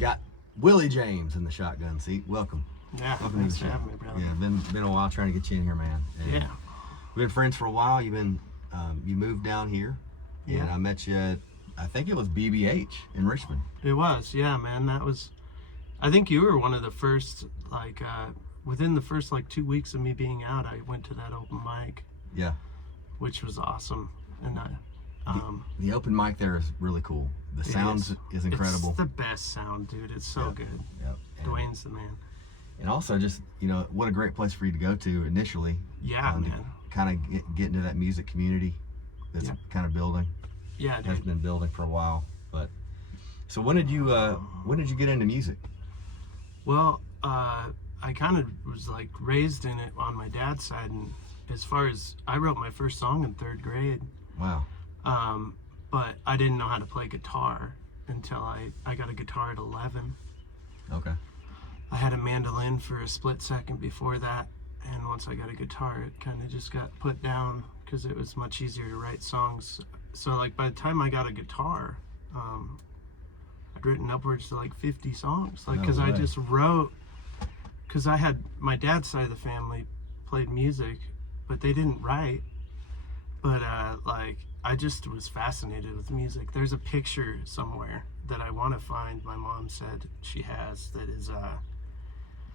Got Willy James in the shotgun seat. Welcome. Yeah, Welcome thanks to for the show. having me, brother. Yeah, been a while trying to get you in here, man. And Yeah. we've been friends for a while. You've been you moved down here, Yeah. and I met you at, I think it was BBH in Richmond. It was, yeah, man. That was, I think you were one of the first, within the first 2 weeks of me being out, I went to that open mic. Yeah. Which was awesome. And the open mic there is really cool. The sound is incredible. It's the best sound, dude. It's so good. Yep. Dwayne's the man. And also, just what a great place for you to go to initially. Yeah, man. Kind of get into that music community that's kind of building. Yeah, dude. Has been building for a while. But so when did you get into music? Well, I kind of was raised in it on my dad's side, and as far as I wrote my first song in 3rd grade. Wow. But I didn't know how to play guitar until I got a guitar at 11. Okay. I had a mandolin for a split second before that, and once I got a guitar, it kind of just got put down because it was much easier to write songs. So by the time I got a guitar, I'd written upwards to 50 songs, because I just wrote, because I had my dad's side of the family played music, but they didn't write. But I just was fascinated with music. There's a picture somewhere that I want to find. My mom said she has, that is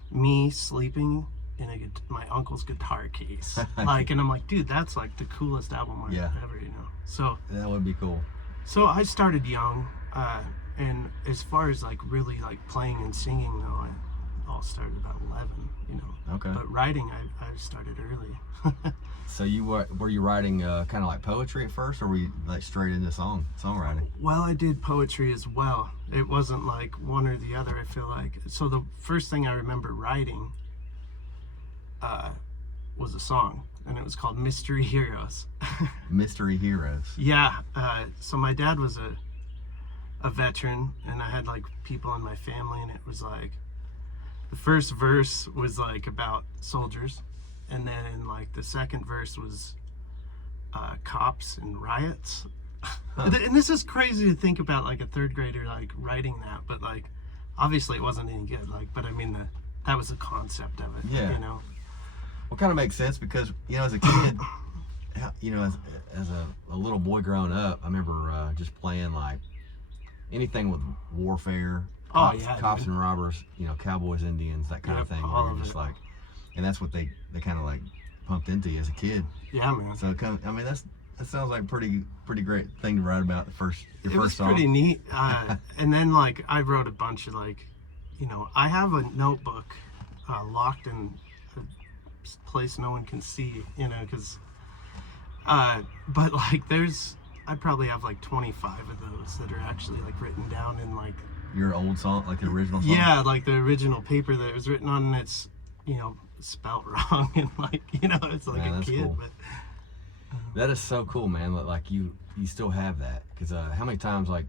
me sleeping in my uncle's guitar case. And I'm like, dude, that's the coolest album art ever, So that would be cool. So I started young, and as far as really playing and singing though, I all started about 11, Okay. But writing, I started early. So were you writing kind of like poetry at first, or were you straight into songwriting? Well, I did poetry as well. It wasn't one or the other, I feel like. So the first thing I remember writing was a song, and it was called Mystery Heroes. Mystery Heroes. Yeah. So my dad was a veteran, and I had people in my family, and it was the first verse was about soldiers, and then the second verse was cops and riots. And this is crazy to think about, a 3rd grader writing that, but obviously it wasn't any good. But I mean, that was the concept of it. Yeah. Well, kind of makes sense because as a kid, as a little boy growing up, I remember just playing anything with warfare. Cops and robbers, cowboys, Indians, that kind of thing. All where of you're just it. And that's what they kind of pumped into you as a kid. Yeah, man. So that sounds like pretty great thing to write about your first song. It was pretty neat. And then I wrote a bunch of I have a notebook locked in a place no one can see, because but I probably have 25 of those that are actually written down in your old song, the original song? Yeah, the original paper that it was written on, and it's, spelt wrong, and it's a kid. Cool. But that is so cool, man. You still have that, because how many times do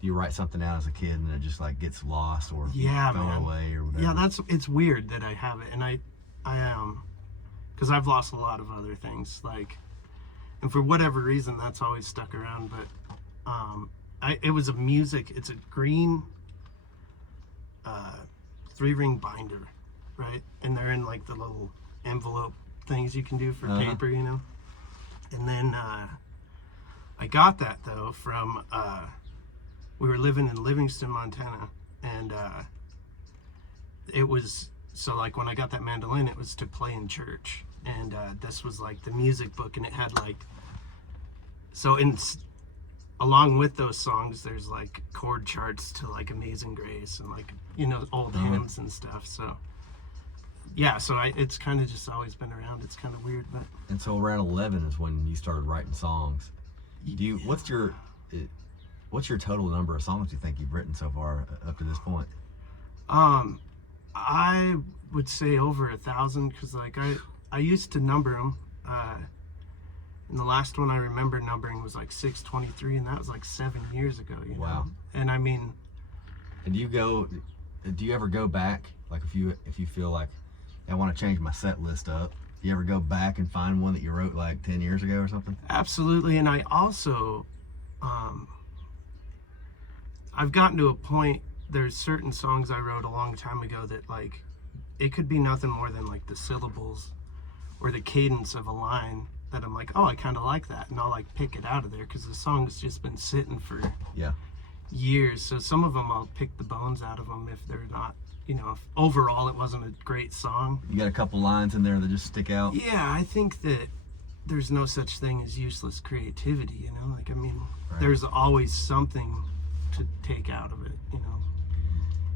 you write something out as a kid and it just gets lost or thrown away or whatever? Yeah, it's weird that I have it, and I because I've lost a lot of other things, and for whatever reason that's always stuck around. But it was it's a green 3-ring binder, right? And they're in the little envelope things you can do for paper, And then I got that though from we were living in Livingston, Montana, and it was when I got that mandolin, it was to play in church, and this was the music book, and it had along with those songs, there's chord charts to Amazing Grace and old hymns and stuff. So yeah, so it's kind of just always been around. It's kind of weird, but. And so around 11 is when you started writing songs. What's your total number of songs you think you've written so far up to this point? I would say over 1,000, because I used to number them. And the last one I remember numbering was 623, and that was 7 years ago. Wow. And I mean. And do you ever go back, if you feel I want to change my set list up? Do you ever go back and find one that you wrote 10 years ago or something? Absolutely. And I also, I've gotten to a point there's certain songs I wrote a long time ago that like it could be nothing more than like the syllables or the cadence of a line that I'm like, oh, I kind of like that, and I'll like pick it out of there because the song's just been sitting for years. So some of them I'll pick the bones out of them if they're not, you know, if overall it wasn't a great song. You got a couple lines in there that just stick out. Yeah, I think that there's no such thing as useless creativity, you know, like, I mean, there's always something to take out of it, you know.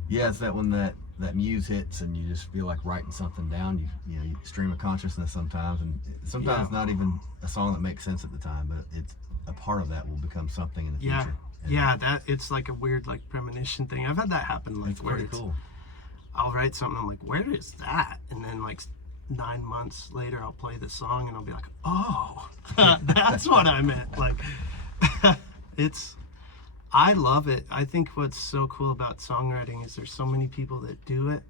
Yeah, it's that when that muse hits and you just feel like writing something down. You know, you stream of consciousness sometimes, and sometimes not even a song that makes sense at the time, but it's a part of that will become something in the future. Yeah, that it's like a weird like premonition thing. I've had that happen, like it's where pretty cool. I'll write something, I'm like, where is that? And then like 9 months later, I'll play the song and I'll be like, oh, that's what I meant. Like, I love it. I think what's so cool about songwriting is there's so many people that do it,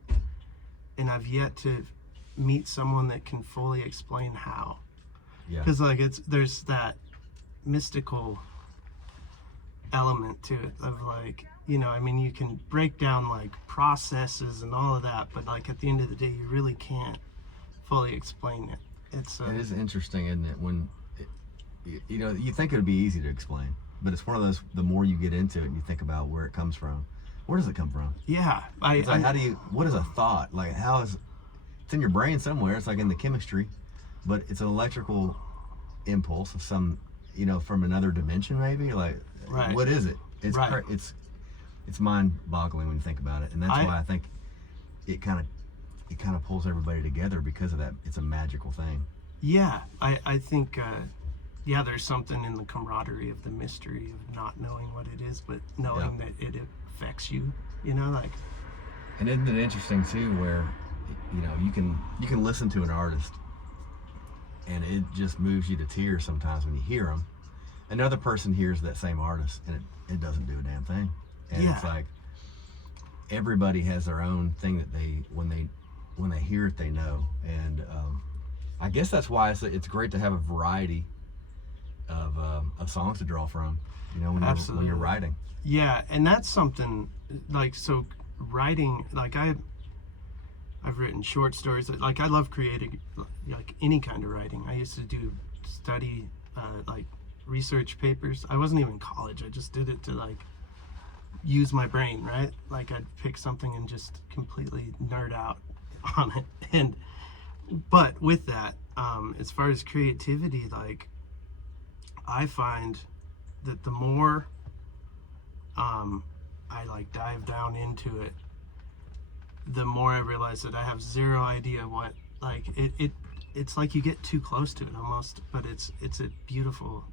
and I've yet to meet someone that can fully explain how. Yeah. Because like there's that mystical element to it of like, you know, I mean, you can break down like processes and all of that, but like at the end of the day, you really can't fully explain it. It is interesting, isn't it? When you know, you think it would be easy to explain, but it's one of those, the more you get into it and you think about where it comes from, where does it come from? Yeah. It's like, what is a thought? Like, it's in your brain somewhere. It's like in the chemistry, but it's an electrical impulse of some, you know, from another dimension maybe. Like, what is it? It's mind-boggling when you think about it, and that's why I think it kind of pulls everybody together because of that. It's a magical thing. Yeah, I think there's something in the camaraderie of the mystery of not knowing what it is, but knowing that it affects you. You know, like. And isn't it interesting too, where you know you can listen to an artist, and it just moves you to tears sometimes when you hear them. Another person hears that same artist, and it doesn't do a damn thing. And it's like everybody has their own thing that when they hear it, they know. And I guess that's why it's great to have a variety of songs to draw from, you know, when you're writing. Yeah, and that's something like, so writing, like I've written short stories. Like I love creating like any kind of writing. I used to study like research papers. I wasn't even in college. I just did it to like use my brain, right? Like I'd pick something and just completely nerd out on it. But with that, as far as creativity, like I find that the more I like dive down into it, the more I realize that I have zero idea what, like it's like you get too close to it almost, but it's a beautiful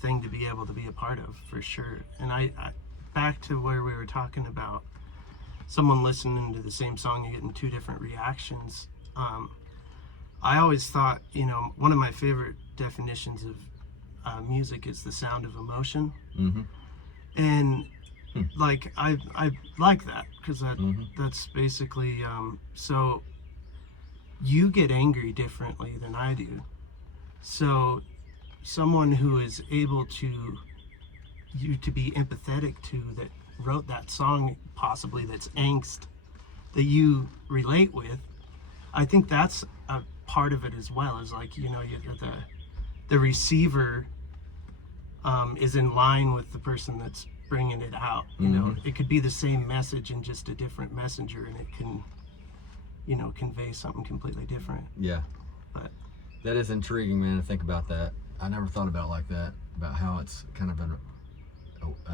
thing to be able to be a part of, for sure. And I back to where we were talking about someone listening to the same song and getting two different reactions. I always thought, you know, one of my favorite definitions of music is the sound of emotion. Mm-hmm. And like I like that because that's basically so you get angry differently than I do. So someone who is able to be empathetic to, that wrote that song possibly, that's angst that you relate with, I think that's a part of it as well. Is like, you know, the receiver is in line with the person that's bringing it out. You know, it could be the same message and just a different messenger, and it can, you know, convey something completely different. Yeah. But that is intriguing, man, to think about that. I never thought about it like that, about how it's kind of an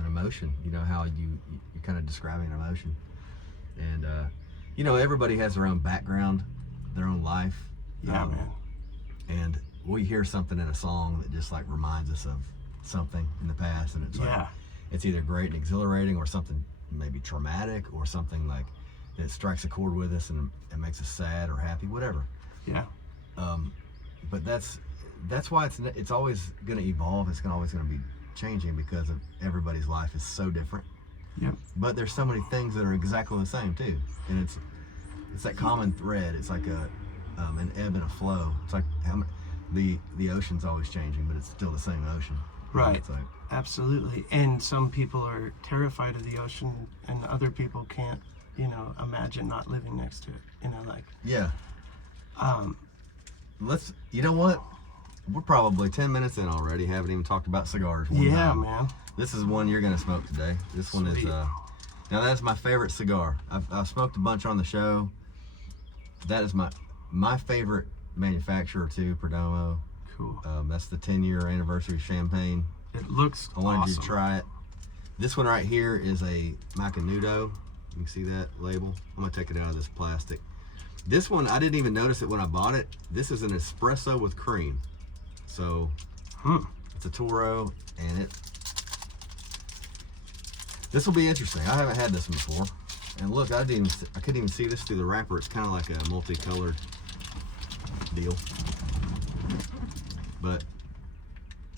emotion, you know, how you're kind of describing an emotion. And, you know, everybody has their own background, their own life. Yeah, man. And we hear something in a song that just like reminds us of something in the past, and it's like, it's either great and exhilarating, or something maybe traumatic, or something like that strikes a chord with us and it makes us sad or happy, whatever. Yeah. But that's why it's always going to evolve. It's always going to be changing because of everybody's life is so different. Yep. But there's so many things that are exactly the same too, and it's that common thread. It's like an ebb and a flow. It's like the ocean's always changing, but it's still the same ocean. Right. It's like, Absolutely. And some people are terrified of the ocean, and other people can't, imagine not living next to it. yeah. Um, You know what? We're probably 10 minutes in already. Haven't even talked about cigars one yeah, time. man. This is one you're gonna smoke today. This one is Sweet. now that's my favorite cigar. I've smoked a bunch on the show. That is my favorite manufacturer too, Perdomo. Cool. That's the 10-year anniversary champagne. It looks I wanted awesome. you to try it. This one right here is a Macanudo. You can see that label. I'm gonna take it out of this plastic. This one, I didn't even notice it when I bought it. This is an espresso with cream. So it's a Toro, and this will be interesting. I haven't had this one before. And look, I couldn't even see this through the wrapper. It's kind of like a multicolored deal. But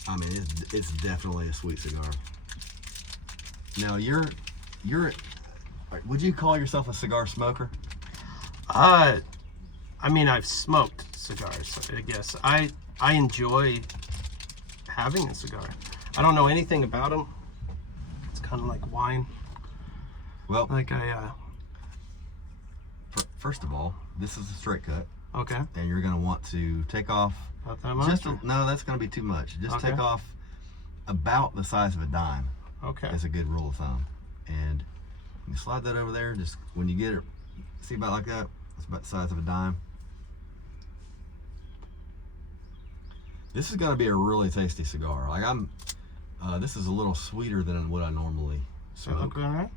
I mean, it's definitely a sweet cigar. Now would you call yourself a cigar smoker? I mean, I've smoked cigars, I guess. I enjoy having a cigar. I don't know anything about them. It's kind of like wine. Well, Like first of all, this is a straight cut, okay. and you're gonna want to take off. About that much? No, that's gonna be too much. Just Okay. take off about the size of a dime. Okay. Is a good rule of thumb. And you slide that over there. Just when you get it, see about like that. It's about the size of a dime. This is gonna be a really tasty cigar. Like this is a little sweeter than what I normally smoke. Okay, all right.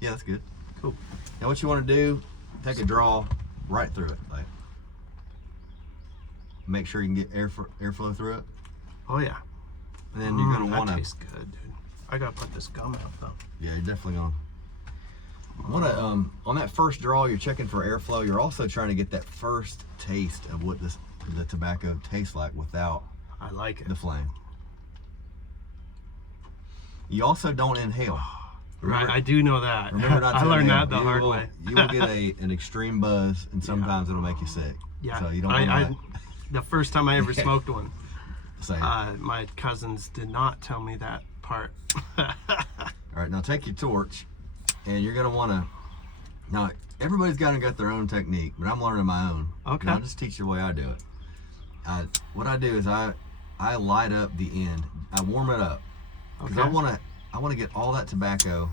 Yeah, that's good. Cool. Now what you want to do, take a draw right through it. Like, make sure you can get airflow through it. Oh yeah. And then you're gonna want That to. tastes good, dude. I gotta put this gum out though. Yeah, you're definitely gonna. Want to on that first draw, you're checking for airflow. You're also trying to get that first taste of what the tobacco tastes like without I like it. the flame. You also don't inhale. Right, I do know that. Remember not to I learned inhale. that the hard way. You will get an extreme buzz, and sometimes it'll make you sick. Yeah. So you don't want The first time I ever smoked one, to say. my cousins did not tell me that part. All right, now take your torch, and you're gonna want to. Now everybody's got their own technique, but I'm learning my own. Okay. And I'll just teach you the way I do it. What I do is I light up the end. I warm it up because Okay. I want to get all that tobacco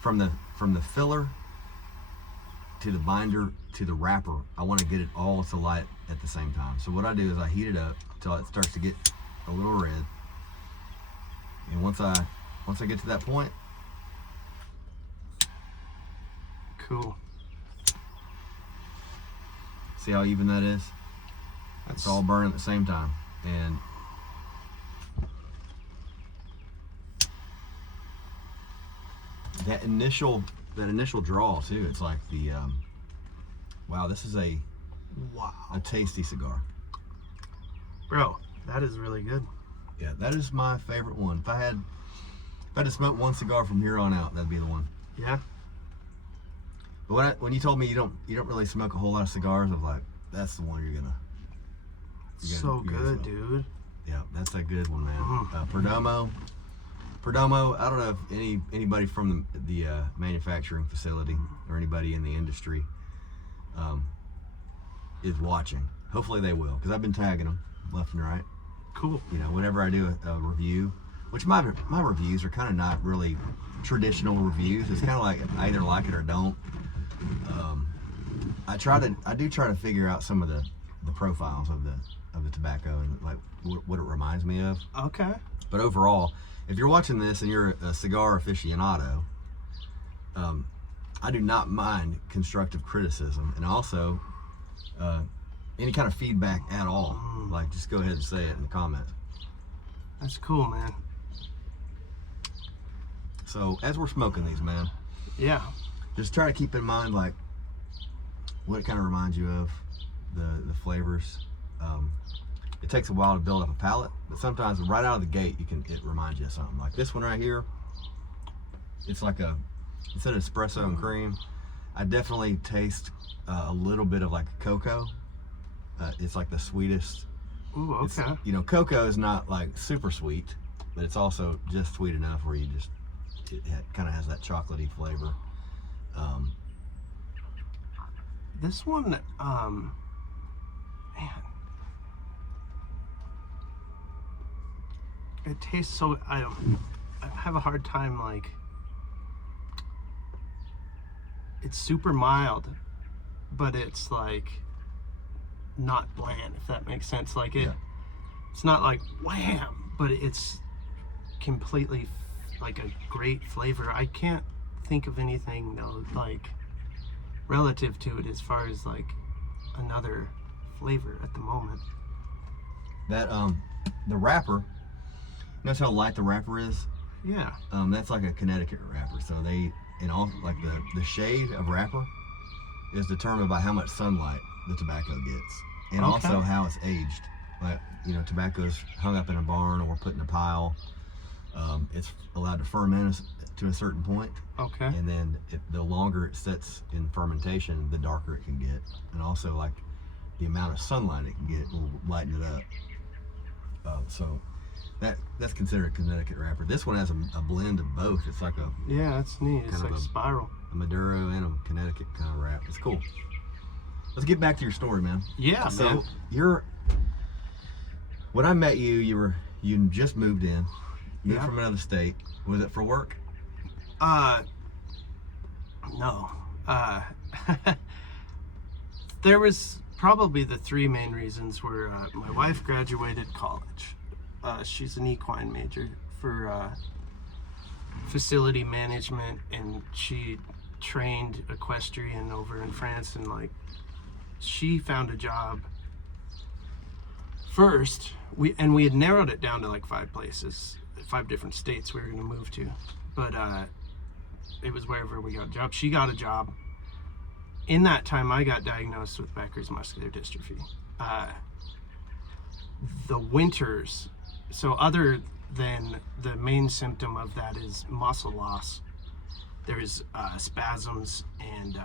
from the filler to the binder to the wrapper. I want to get it all to light at the same time. So what I do is I heat it up until it starts to get a little red. And once I get to that point, Cool. see how even that is? It's all burning at the same time. And that initial draw too, it's like the wow, this is a tasty cigar. Bro, that is really good. Yeah, that is my favorite one. If I had to smoke one cigar from here on out, that'd be the one. Yeah. But when you told me you don't really smoke a whole lot of cigars, I was like, that's the one you're gonna So good, smoke. dude. Yeah, that's a good one, man. Perdomo, I don't know if anybody from the manufacturing facility or anybody in the industry is watching. Hopefully they will, because I've been tagging them left and right. Cool. You know, whenever I do a review, which my reviews are kind of not really traditional reviews. It's kind of like I either like it or don't. I do try to figure out some of the profiles of the tobacco and like what it reminds me of. Okay. But overall, if you're watching this and you're a cigar aficionado, I do not mind constructive criticism, and also any kind of feedback at all. Like, just go ahead and say it in the comments. That's cool, man. So as we're smoking these, man, Yeah. just try to keep in mind like what it kind of reminds you of, the flavors. It takes a while to build up a palate, but sometimes right out of the gate it reminds you of something. Like this one right here, it's like instead of espresso and cream, I definitely taste a little bit of like cocoa. It's like the sweetest. Ooh, okay. Cocoa is not like super sweet, but it's also just sweet enough where it kind of has that chocolatey flavor. This one, man, it tastes so. I have a hard time, like, it's super mild, but it's like not bland, if that makes sense. Like it's not like wham, but it's completely like a great flavor. I can't think of anything though, like relative to it as far as like another flavor at the moment. That the wrapper, notice how light the wrapper is? Yeah. That's like a Connecticut wrapper. So like the shade of wrapper is determined by how much sunlight the tobacco gets, and also how it's aged. Like, tobacco's hung up in a barn or put in a pile. It's allowed to ferment to a certain point. Okay. And then the longer it sits in fermentation, the darker it can get, and also like the amount of sunlight it can get will lighten it up. So that's considered a Connecticut wrapper. This one has a blend of both. It's like that's neat. It's like a spiral. A Maduro and a Connecticut kind of wrap. It's cool. Let's get back to your story, man. Yeah, so when I met you, you just moved from another state. Was it for work? No. There was probably the three main reasons were my wife graduated college. She's an equine major for facility management, and she trained equestrian over in France, and like she found a job first. We had narrowed it down to like 5 different states we were going to move to, but it was wherever we got a job. She got a job. In that time, I got diagnosed with Becker's muscular dystrophy. The winters, so other than the main symptom of that is muscle loss, there's spasms and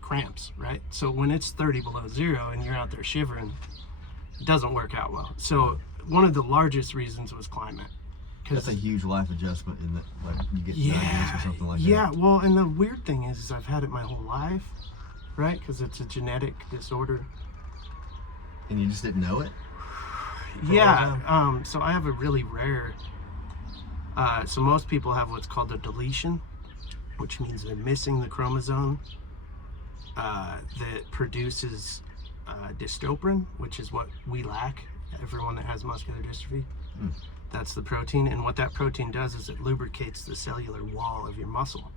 cramps, right? So when it's 30 below zero and you're out there shivering, it doesn't work out well. So one of the largest reasons was climate. That's a huge life adjustment, isn't it? Like you get diagnosed or something like that. Yeah, well, and the weird thing is I've had it my whole life, right? Because it's a genetic disorder. And you just didn't know it? Yeah, so I have a really rare, so most people have what's called a deletion, which means they're missing the chromosome that produces dystrophin, which is what we lack, everyone that has muscular dystrophy. That's the protein, and what that protein does is it lubricates the cellular wall of your muscle.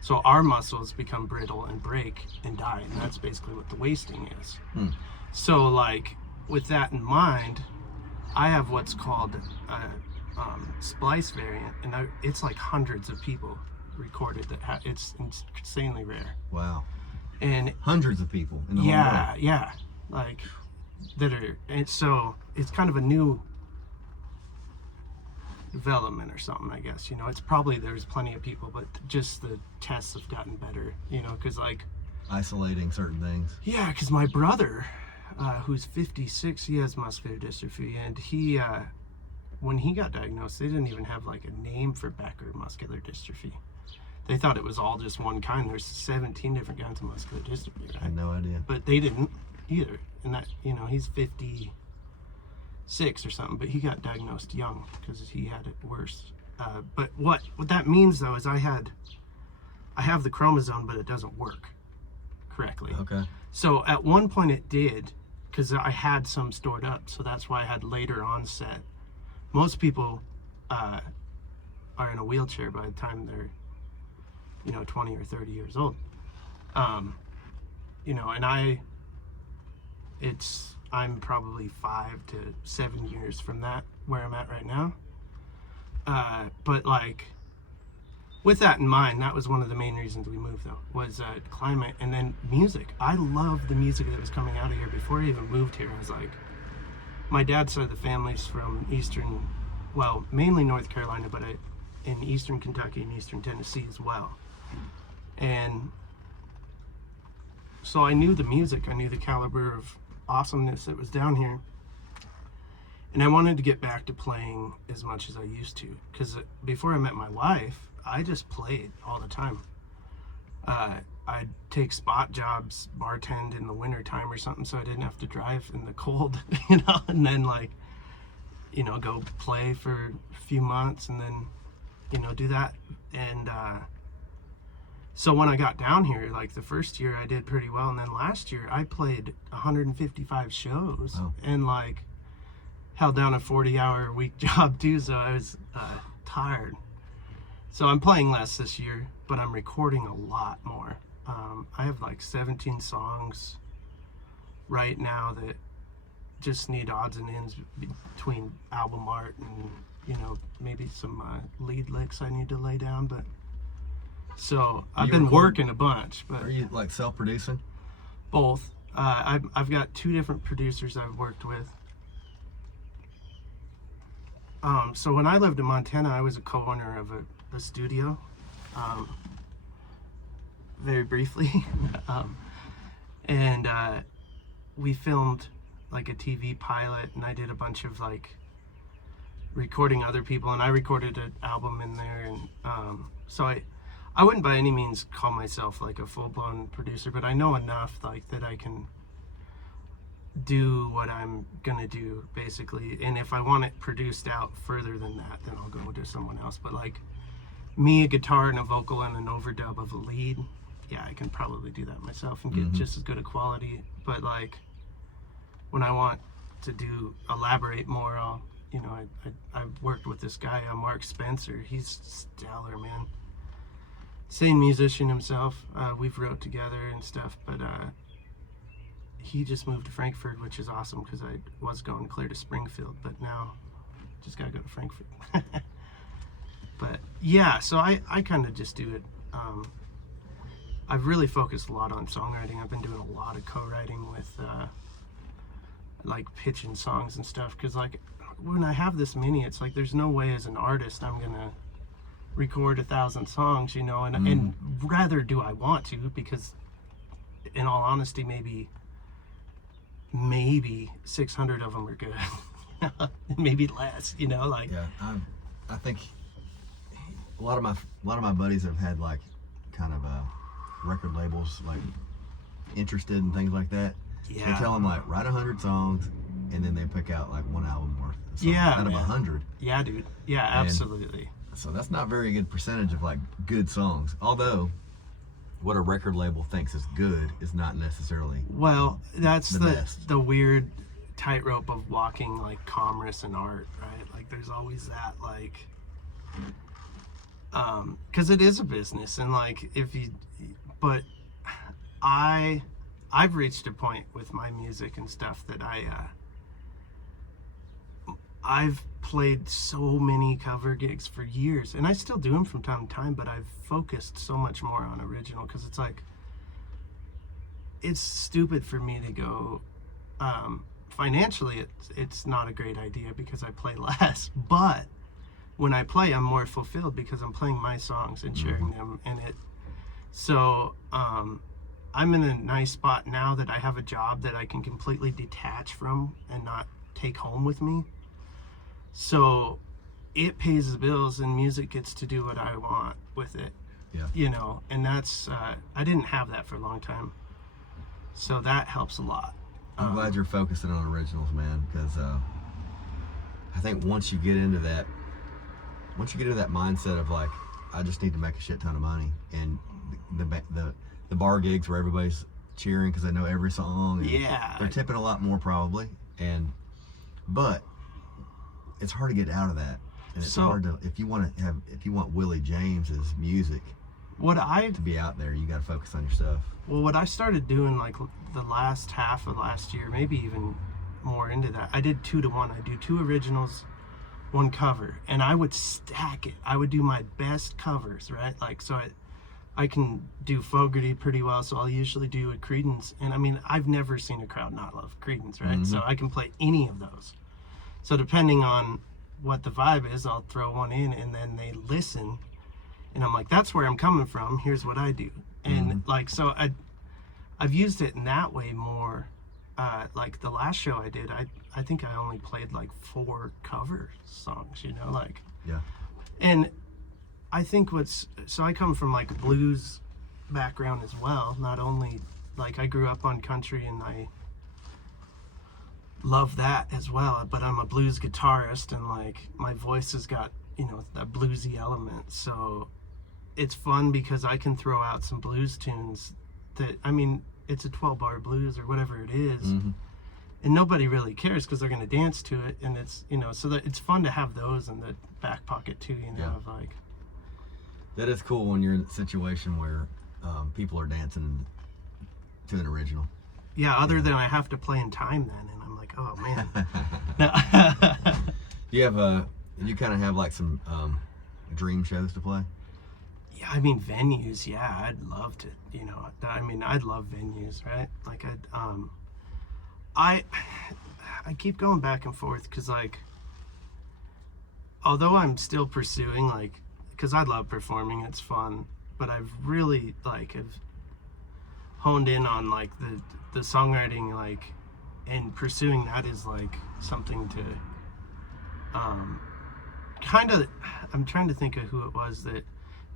So our muscles become brittle and break and die, and that's basically what the wasting is. So like, with that in mind, I have what's called a splice variant, and it's like hundreds of people recorded that it's insanely rare. Wow. And hundreds of people in the whole world. Yeah, like that are, and so it's kind of a new development or something, I guess. It's probably there's plenty of people, but just the tests have gotten better, because like isolating certain things. Yeah, because my brother, who's 56, he has muscular dystrophy, and he when he got diagnosed, they didn't even have like a name for Becker muscular dystrophy. They thought it was all just one kind. There's 17 different kinds of muscular dystrophy, right? I had no idea. But they didn't either. And that, he's 56 or something, but he got diagnosed young because he had it worse. But what that means though is I have the chromosome, but it doesn't work correctly. Okay. So at one point it did, because I had some stored up, so that's why I had later onset. Most people are in a wheelchair by the time they're 20 or 30 years old. And I'm probably 5 to 7 years from that, where I'm at right now. But like, with that in mind, that was one of the main reasons we moved though, was climate, and then music. I loved the music that was coming out of here before I even moved here. I was like, my dad's side of the family's from mainly North Carolina, but in eastern Kentucky and eastern Tennessee as well. And so I knew the music, I knew the caliber of awesomeness that was down here. And I wanted to get back to playing as much as I used to, because before I met my wife, I just played all the time. I'd take spot jobs, bartend in the winter time or something, so I didn't have to drive in the cold, and then go play for a few months and then, do that. And so when I got down here, like the first year I did pretty well, and then last year I played 155 shows and like held down a 40-hour-a-week job too, so I was tired. So I'm playing less this year, but I'm recording a lot more. I have like 17 songs right now that just need odds and ends between album art and maybe some lead licks I need to lay down. But so I've been working a bunch. But are you like self-producing? Both. I've got 2 different producers I've worked with. So when I lived in Montana, I was a co-owner of a studio, very briefly, and we filmed like a TV pilot, and I did a bunch of like recording other people, and I recorded an album in there, and so I wouldn't by any means call myself like a full-blown producer, but I know enough like that I can do what I'm gonna do basically, and if I want it produced out further than that, then I'll go to someone else. But like me, a guitar and a vocal and an overdub of a lead, yeah, I can probably do that myself and get just as good a quality. But like when I want to elaborate more, I'll I've worked with this guy, Mark Spencer. He's stellar, man. Same musician himself. We've wrote together and stuff, but he just moved to Frankfurt, which is awesome because I was going clear to Springfield, but now just gotta go to Frankfurt. But yeah, so I kind of just do it. I've really focused a lot on songwriting. I've been doing a lot of co-writing with like pitching songs and stuff, because like when I have this mini, it's like there's no way as an artist I'm gonna record 1,000 songs, and rather do I want to, because in all honesty, maybe 600 of them are good. Maybe less, like. Yeah, I think a lot of my buddies have had like kind of record labels like interested in things like that. Yeah. They tell them like write 100 songs, and then they pick out like one album worth of songs out of 100. Yeah, dude. Yeah, absolutely. And so that's not a very good percentage of like good songs. Although what a record label thinks is good is not necessarily that's best. The weird tightrope of walking like commerce and art, right? Like there's always that like because it is a business, and like but I've reached a point with my music and stuff that I've played so many cover gigs for years, and I still do them from time to time, but I've focused so much more on original, because it's like it's stupid for me to go financially it's not a great idea because I play less, but when I play I'm more fulfilled because I'm playing my songs and sharing them, and I'm in a nice spot now that I have a job that I can completely detach from and not take home with me. So it pays the bills and music gets to do what I want with it. Yeah. And that's, I didn't have that for a long time. So that helps a lot. I'm glad you're focusing on originals, man, because I think once you get into that mindset of like, I just need to make a shit ton of money, and the bar gigs where everybody's cheering because they know every song, and they're tipping a lot more probably, but it's hard to get out of that, and it's hard to, if you want Willy James's music to be out there, you got to focus on your stuff. Well, what I started doing like the last half of last year, maybe even more into that, I did 2 to 1. I do 2 originals, 1 cover, and I would stack it. I would do my best covers, right? Like, so I can do Fogerty pretty well, so I'll usually do a Creedence, and I mean, I've never seen a crowd not love Creedence, right? So I can play any of those. So depending on what the vibe is, I'll throw one in, and then they listen, and I'm like, that's where I'm coming from, here's what I do. And like, so I've used it in that way more, like the last show I did, I think I only played like 4 cover songs, you know, like. Yeah. And I think so I come from like a blues background as well. Not only, like, I grew up on country and I love that as well, but I'm a blues guitarist and like my voice has got, you know, that bluesy element. So it's fun because I can throw out some blues tunes that, I mean, it's a 12-bar blues or whatever it is, Mm-hmm. and nobody really cares because they're going to dance to it, and it's, you know, so that it's fun to have those in the back pocket too, you know. Yeah. Of like, That is cool when you're in a situation where people are dancing to an original. yeah, other than I have to play in time then, and I'm like, oh man. You kind of have like some dream shows to play? Yeah, I mean, venues, yeah, I'd love to, you know, I mean, I'd love venues, right? Like, I keep going back and forth because, like, although I'm still pursuing, like, because I love performing, it's fun, but I've really, like, have honed in on, like, the songwriting, like, and pursuing that is, like, something to, kind of, I'm trying to think of who it was that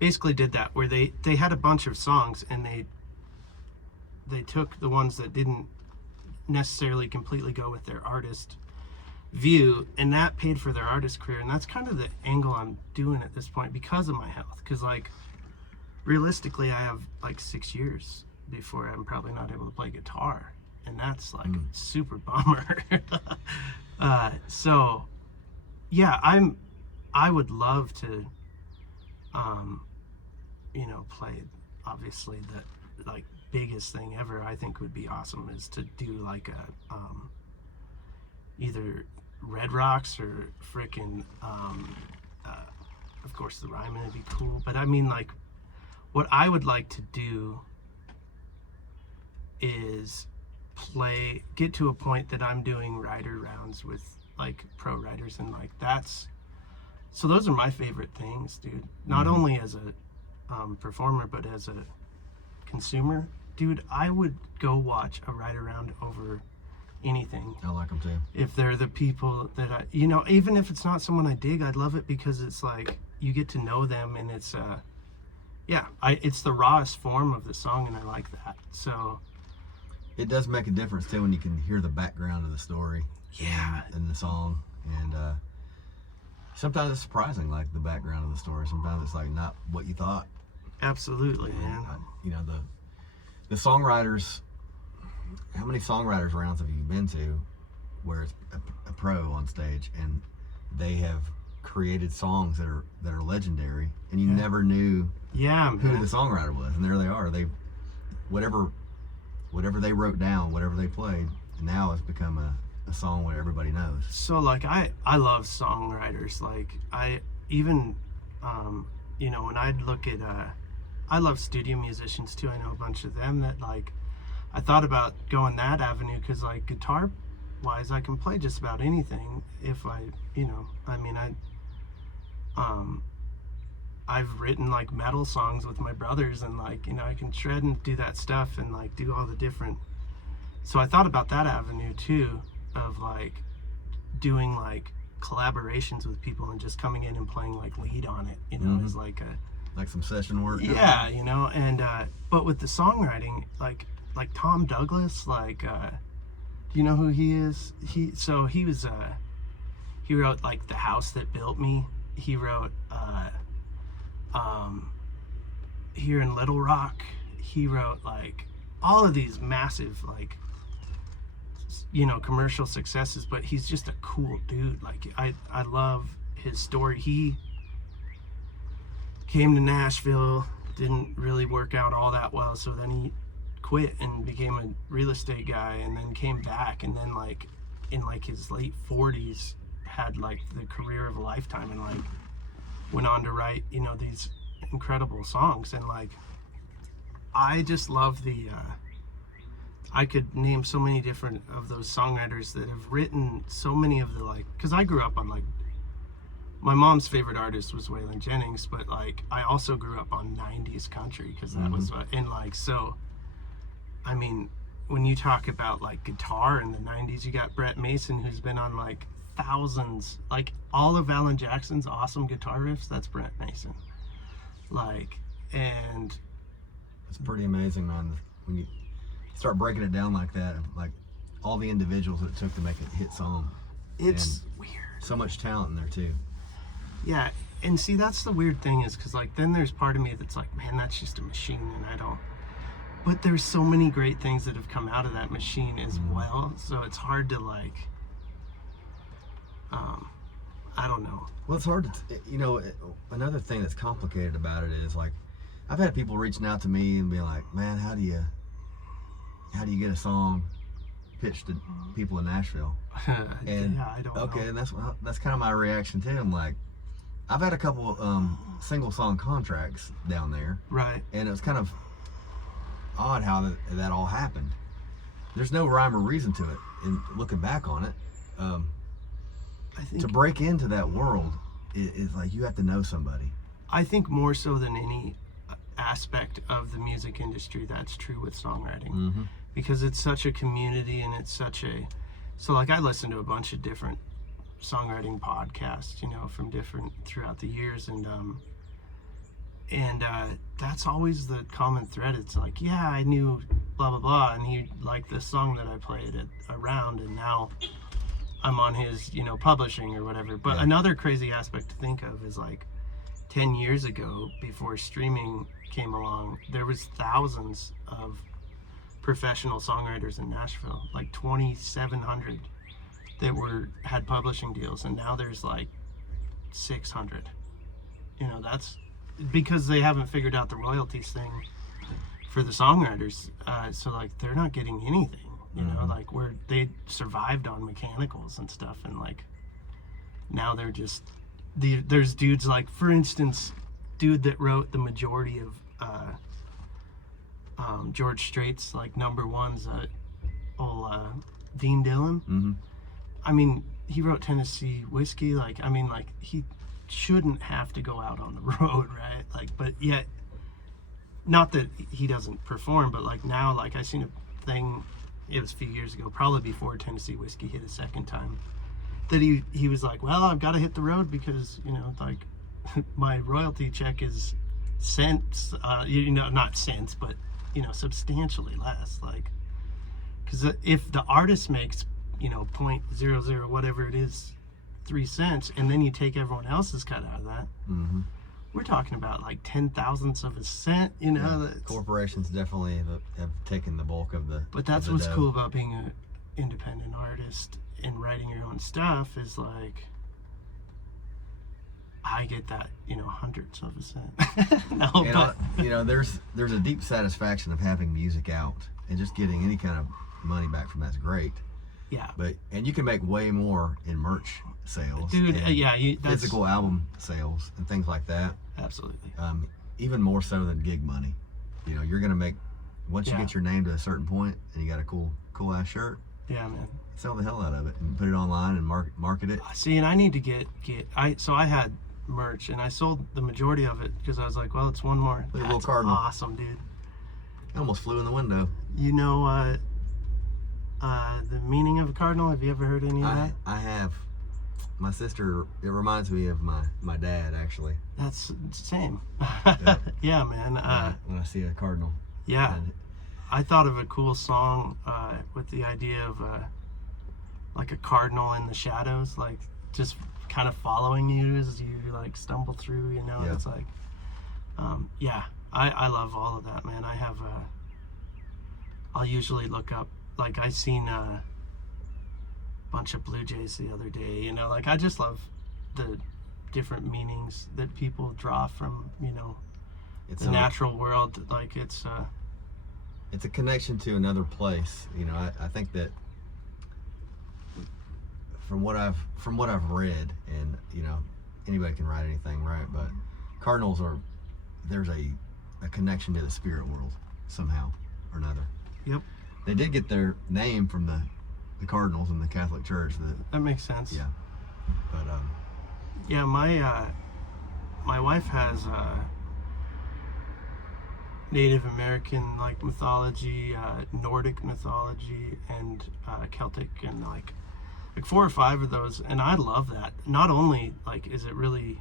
basically did that, where they had a bunch of songs and they took the ones that didn't necessarily completely go with their artist view, and that paid for their artist career. And that's kind of the angle I'm doing at this point because of my health, because, like, realistically I have like 6 years before I'm probably not able to play guitar, and that's like super bummer. So yeah, I would love to you know, play. Obviously the like biggest thing ever I think would be awesome is to do like a either Red Rocks or frickin' of course the Ryman would be cool, but I mean, like, what I would like to do is get to a point that I'm doing rider rounds with like pro riders, and like so those are my favorite things, dude. Not only as a performer, but as a consumer, dude, I would go watch a ride around over anything. I like them too. If they're the people that I, you know, even if it's not someone I dig, I'd love it because it's like you get to know them, and it's it's the rawest form of the song, and I like that. So it does make a difference too when you can hear the background of the story. Yeah. And the song, and sometimes it's surprising, like the background of the story. Sometimes it's like not what you thought. Absolutely, man. You know, the songwriters. How many songwriters rounds have you been to where it's a pro on stage and they have created songs that are legendary, and you never knew who the songwriter was, and there they are. They whatever they wrote down, whatever they played, now it's become a song where everybody knows. So like I love songwriters. Like I even you know, when I'd look at I love studio musicians too. I know a bunch of them that, like, I thought about going that avenue because, like, guitar wise I can play just about anything if I, you know, I mean, I've written like metal songs with my brothers, and, like, you know, I can shred and do that stuff and like do all the different. So I thought about that avenue too, of like doing like collaborations with people and just coming in and playing like lead on it, you know, as like some session work. Yeah, you know, and but with the songwriting, like Tom Douglas, like do you know who he is? He wrote like The House That Built Me. He wrote Here in Little Rock. He wrote like all of these massive, like, you know, commercial successes, but he's just a cool dude. Like I love his story. He came to Nashville, didn't really work out all that well, so then he quit and became a real estate guy, and then came back, and then like in like his late 40s had like the career of a lifetime, and like went on to write, you know, these incredible songs. And like I just love I could name so many different of those songwriters that have written so many of the, like, because I grew up on, like, my mom's favorite artist was Waylon Jennings, but like I also grew up on 90s country because that was what, and like, so I mean, when you talk about like guitar in the 90s, you got Brett Mason, who's been on like thousands, like all of Alan Jackson's awesome guitar riffs, that's Brett Mason. Like, and it's pretty amazing, man, when you start breaking it down like that, like all the individuals that it took to make a hit song. it's weird. So much talent in there too. Yeah, and see, that's the weird thing is because like then there's part of me that's like, man, that's just a machine, and I don't. But there's so many great things that have come out of that machine as well, so it's hard to like. I don't know. Well, it's hard to, another thing that's complicated about it is like, I've had people reaching out to me and being like, man, how do you get a song pitched to people in Nashville? And yeah, I don't know. okay, and that's kind of my reaction too. I'm like, I've had a couple single song contracts down there, Right. and it was kind of odd how that all happened. There's no rhyme or reason to it. And looking back on it, I think to break into that world is like you have to know somebody. I think more so than any aspect of the music industry, that's true with songwriting. Mm-hmm. Because it's such a community, and it's such a, so like I listen to a bunch of different songwriting podcasts, from different throughout the years, and that's always the common thread. It's like, yeah, I knew blah blah blah, and he liked this song that I played around, and now I'm on his publishing or whatever. But Yeah. another crazy aspect to think of is like 10 years ago, before streaming came along, there was thousands of professional songwriters in Nashville, like 2,700 that had publishing deals, and now there's like 600. That's because they haven't figured out the royalties thing for the songwriters, so like they're not getting anything, like where they survived on mechanicals and stuff, and like now they're just there's dudes like, for instance, dude that wrote the majority of George Strait's like number ones, Dean Dillon. Mm-hmm. I mean, he wrote Tennessee Whiskey. Like, I mean, like he shouldn't have to go out on the road, right? Like, but yet, not that he doesn't perform, but like now, like I seen a thing, it was a few years ago, probably before Tennessee Whiskey hit a second time, that he was like, well, I've got to hit the road because like my royalty check is cents, not cents, but substantially less, like, because if the artist makes 0.00 whatever it is 3 cents, and then you take everyone else's cut out of that, Mm-hmm. we're talking about like 10,000ths of a cent, Corporations definitely have taken the bulk of the. But that's of the what's dough. cool about being an independent artist and writing your own stuff, is like I get that, hundreds of a cent. No, And but there's a deep satisfaction of having music out and just getting any kind of money back from that's great. yeah, And you can make way more in merch sales, dude, and that's physical album sales and things like that. absolutely. Even more so than gig money. You're gonna make, once you Yeah. get your name to a certain point and you got a cool ass shirt, Yeah, man. sell the hell out of it and put it online and market it. See, and I need to so I had merch, and I sold the majority of it because I was like, well, it's one more. Look at little That's cardinal. awesome, dude. I almost flew in the window. The meaning of a cardinal, have you ever heard any of that? I have. My sister, it reminds me of my dad, actually. That's the same. Yeah. Yeah, man. When I see a cardinal. Yeah. And I thought of a cool song with the idea of like a cardinal in the shadows, like just kind of following you as you like stumble through, Yeah. It's like, I love all of that, man. I have I'll usually look up, like I seen a bunch of Blue Jays the other day, like I just love the different meanings that people draw from, it's the natural world. Like it's a connection to another place. I think that from what I've read, and anybody can write anything, right? But cardinals there's a connection to the spirit world somehow or another. Yep. They did get their name from the cardinals in the Catholic Church. That makes sense. Yeah. But Yeah, my wife has Native American like mythology, Nordic mythology, and Celtic, and like 4 or 5 of those, and I love that. Not only like is it really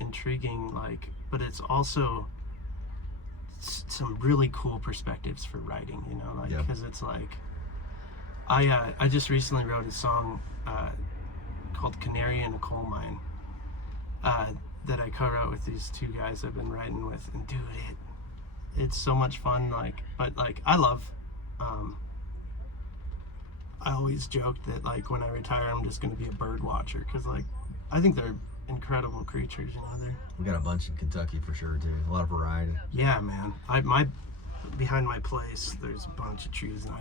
intriguing, like, but it's also some really cool perspectives for writing, you know, like, because it's like I just recently wrote a song called Canary in a Coal Mine that I co-wrote with these 2 guys I've been writing with, and dude, it's so much fun. Like, but like I love I always joked that like when I retire I'm just going to be a bird watcher, because like I think they're incredible creatures, you know. We got a bunch in Kentucky for sure too, a lot of variety. Yeah, man. Behind my place there's a bunch of trees, and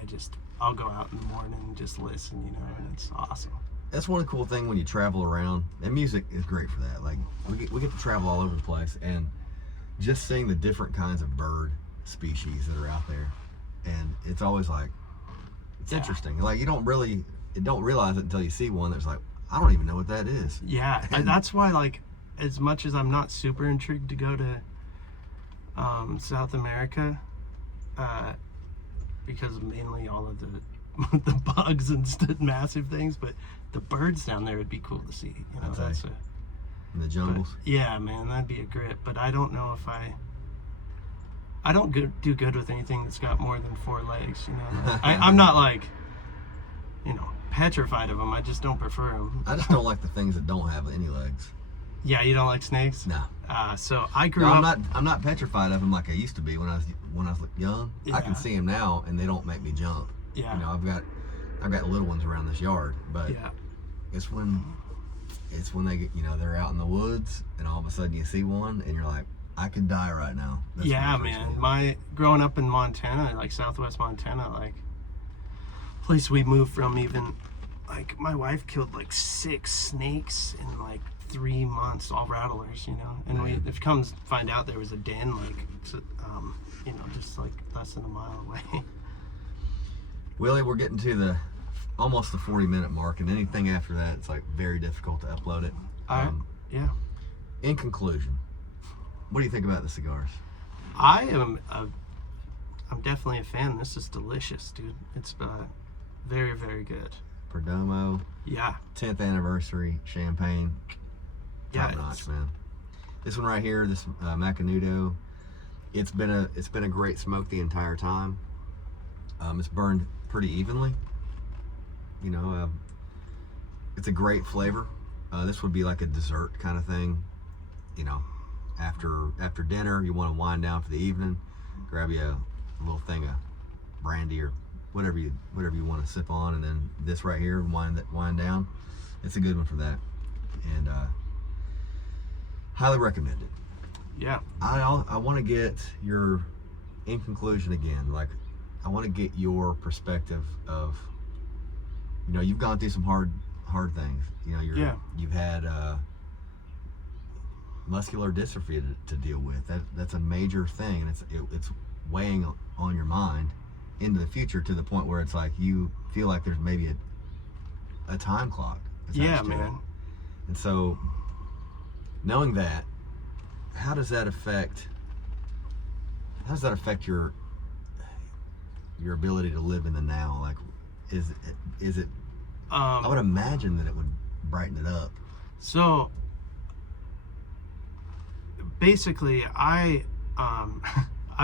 I'll go out in the morning and just listen, you know, and it's awesome. That's one cool thing when you travel around, and music is great for that. Like we get to travel all over the place, and just seeing the different kinds of bird species that are out there, and it's always like it's interesting. Like you don't realize it until you see one that's like, I don't even know what that is. Yeah, that's why, like, as much as I'm not super intrigued to go to South America, because mainly all of the bugs and massive things, but the birds down there would be cool to see. You know, in the jungles. Yeah, man, that'd be a grip. But I don't know if I don't do good with anything that's got more than 4 legs. You know, I'm not like, you know, petrified of them. I just don't prefer them. I just don't like the things that don't have any legs. Yeah, you don't like snakes? No. So I grew up. I'm not petrified of them like I used to be when I was young. Yeah. I can see them now, and they don't make me jump. Yeah. You know, I've got little ones around this yard, but it's when they get, you know, they're out in the woods, and all of a sudden you see one, and you're like, I could die right now. That's man. Growing up in Montana, like Southwest Montana, like place we moved from, even like my wife killed like 6 snakes in like 3 months, all rattlers, you know. And if comes find out there was a den, like, you know, just like less than a mile away. Willie, we're getting to almost the 40-minute mark, and anything after that, it's like very difficult to upload it. Yeah. In conclusion, what do you think about the cigars? I'm definitely a fan. This is delicious, dude. It's very, very good. Perdomo. Yeah. 10th anniversary champagne. Top notch, man. This one right here, this Macanudo, it's been a great smoke the entire time. It's burned pretty evenly. You know, it's a great flavor. This would be like a dessert kind of thing. You know, after dinner, you want to wind down for the evening, grab you a little thing of brandy or whatever you want to sip on, and then this right here, wind down. It's a good one for that, and highly recommend it. Yeah. I want to get your, in conclusion again, like I want to get your perspective of, you know, you've gone through some hard things. You know, you've had muscular dystrophy to deal with. That's a major thing, and it's weighing on your mind into the future to the point where it's like you feel like there's maybe a time clock. Yeah, man. And so, knowing that, how does that affect your ability to live in the now? Like, is it? I would imagine that it would brighten it up. So basically, I've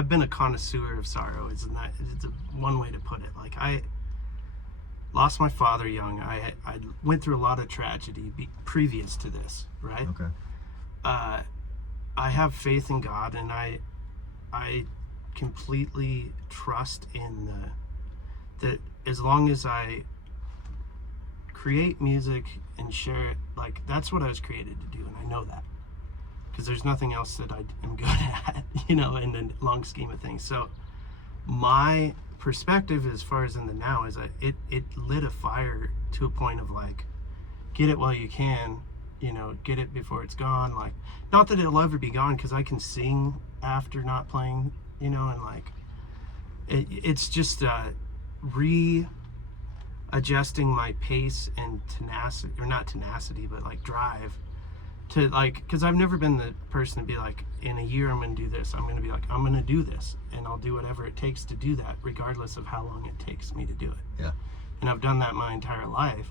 been a connoisseur of sorrow. It's one way to put it. Like, I lost my father young. I went through a lot of tragedy previous to this, right? Okay. I have faith in God, and I completely trust in that as long as I create music and share it, like, that's what I was created to do, and I know that because there's nothing else that I am good at, you know, in the long scheme of things. So my perspective as far as in the now is that it lit a fire to a point of like, get it while you can, you know, get it before it's gone. Like, not that it'll ever be gone, because I can sing after not playing, you know, and like it's just readjusting my pace and tenacity, or not tenacity, but like drive to like, because I've never been the person to be like, in a year I'm going to do this. I'm going to be like, I'm going to do this, and I'll do whatever it takes to do that, regardless of how long it takes me to do it. Yeah. And I've done that my entire life.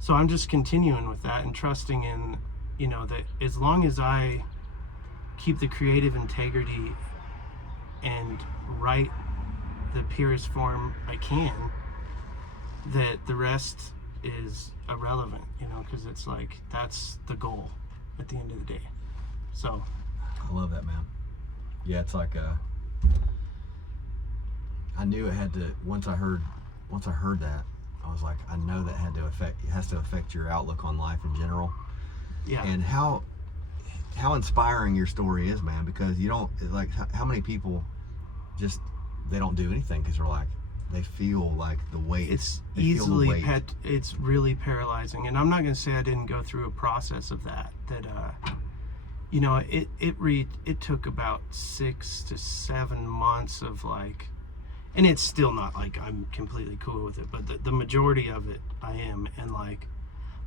So I'm just continuing with that and trusting in, you know, that as long as I keep the creative integrity and write the purest form I can, that the rest is irrelevant, you know, because it's like, that's the goal at the end of the day. So I love that, man. Yeah, it's like I knew it had to. Once I heard that, I was like, I know that it has to affect your outlook on life in general. yeah, And how inspiring your story is, man, because you don't, like, how many people just, they don't do anything because they're like, they feel like the weight. it's they feel the easily weight. it's really paralyzing. And I'm not going to say I didn't go through a process of that you know, it took about 6 to 7 months of like, and it's still not like I'm completely cool with it, but the majority of it I am. And like,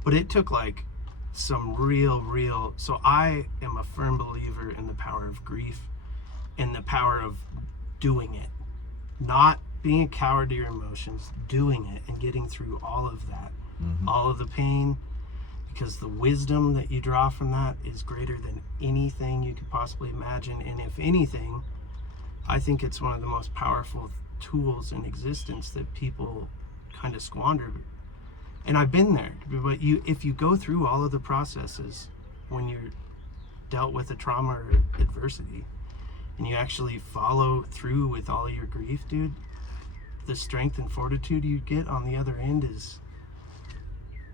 but it took like some real, so I am a firm believer in the power of grief and the power of doing it, not being a coward to your emotions, doing it and getting through all of that, all of the pain, because the wisdom that you draw from that is greater than anything you could possibly imagine. And if anything, I think it's one of the most powerful tools in existence that people kind of squander. And I've been there, but if you go through all of the processes when you're dealt with a trauma or adversity, and you actually follow through with all your grief, dude, the strength and fortitude you get on the other end is,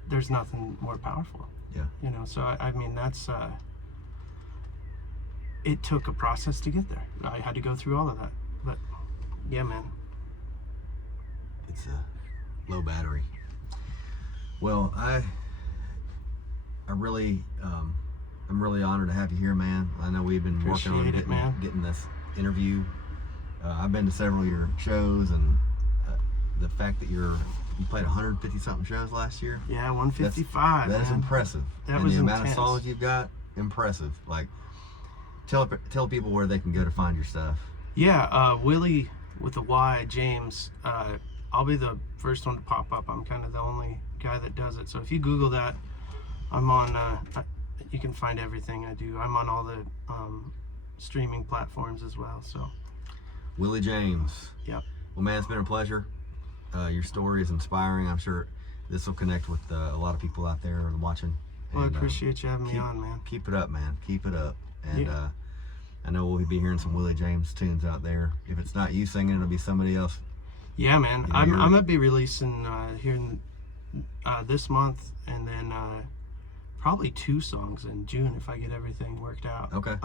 there's nothing more powerful. Yeah. You know, so I mean, that's it took a process to get there. I had to go through all of that. But yeah, man. It's a low battery. Well, I'm really honored to have you here, man. I know we've been working on getting this interview. I've been to several of your shows, and the fact that you played 150 something shows last year. Yeah, 155. That is impressive. That and was the intense. amount of songs you've got, impressive. Like, tell people where they can go to find your stuff. Yeah, Willy with a Y, James. I'll be the first one to pop up. I'm kind of the only guy that does it. So if you Google that, I'm on. You can find everything I do. I'm on all the streaming platforms as well. So. Willy James. Yep. Well, man, it's been a pleasure. Your story is inspiring. I'm sure this will connect with a lot of people out there watching. Well, I appreciate you having me on, man. Keep it up, man. Keep it up. And yeah. I know we'll be hearing some Willy James tunes out there. If it's not you singing, it'll be somebody else. Yeah, man. I'm going to be releasing here in this month, and then probably 2 songs in June if I get everything worked out. Okay.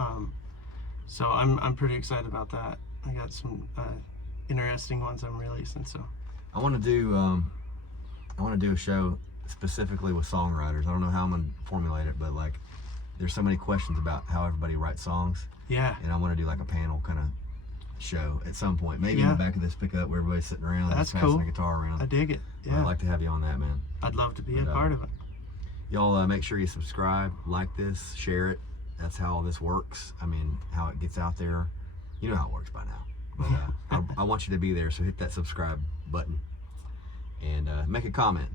So I'm pretty excited about that. I got some interesting ones I'm releasing. So I want to do a show specifically with songwriters. I don't know how I'm gonna formulate it, but like, there's so many questions about how everybody writes songs. Yeah. And I want to do like a panel kind of show at some point, maybe in the back of this pickup where everybody's sitting around, that's passing cool. a guitar around. I dig it. Yeah. I'd like to have you on that, man. I'd love to be a part of it. Y'all make sure you subscribe, like this, share it. That's how all this works. I mean, how it gets out there. You know how it works by now. But I want you to be there, so hit that subscribe button and make a comment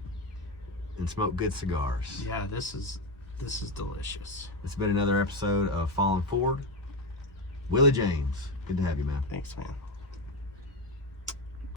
and smoke good cigars. Yeah, this is delicious. It's been another episode of Falling Forward. Willy James, good to have you, man. Thanks, man.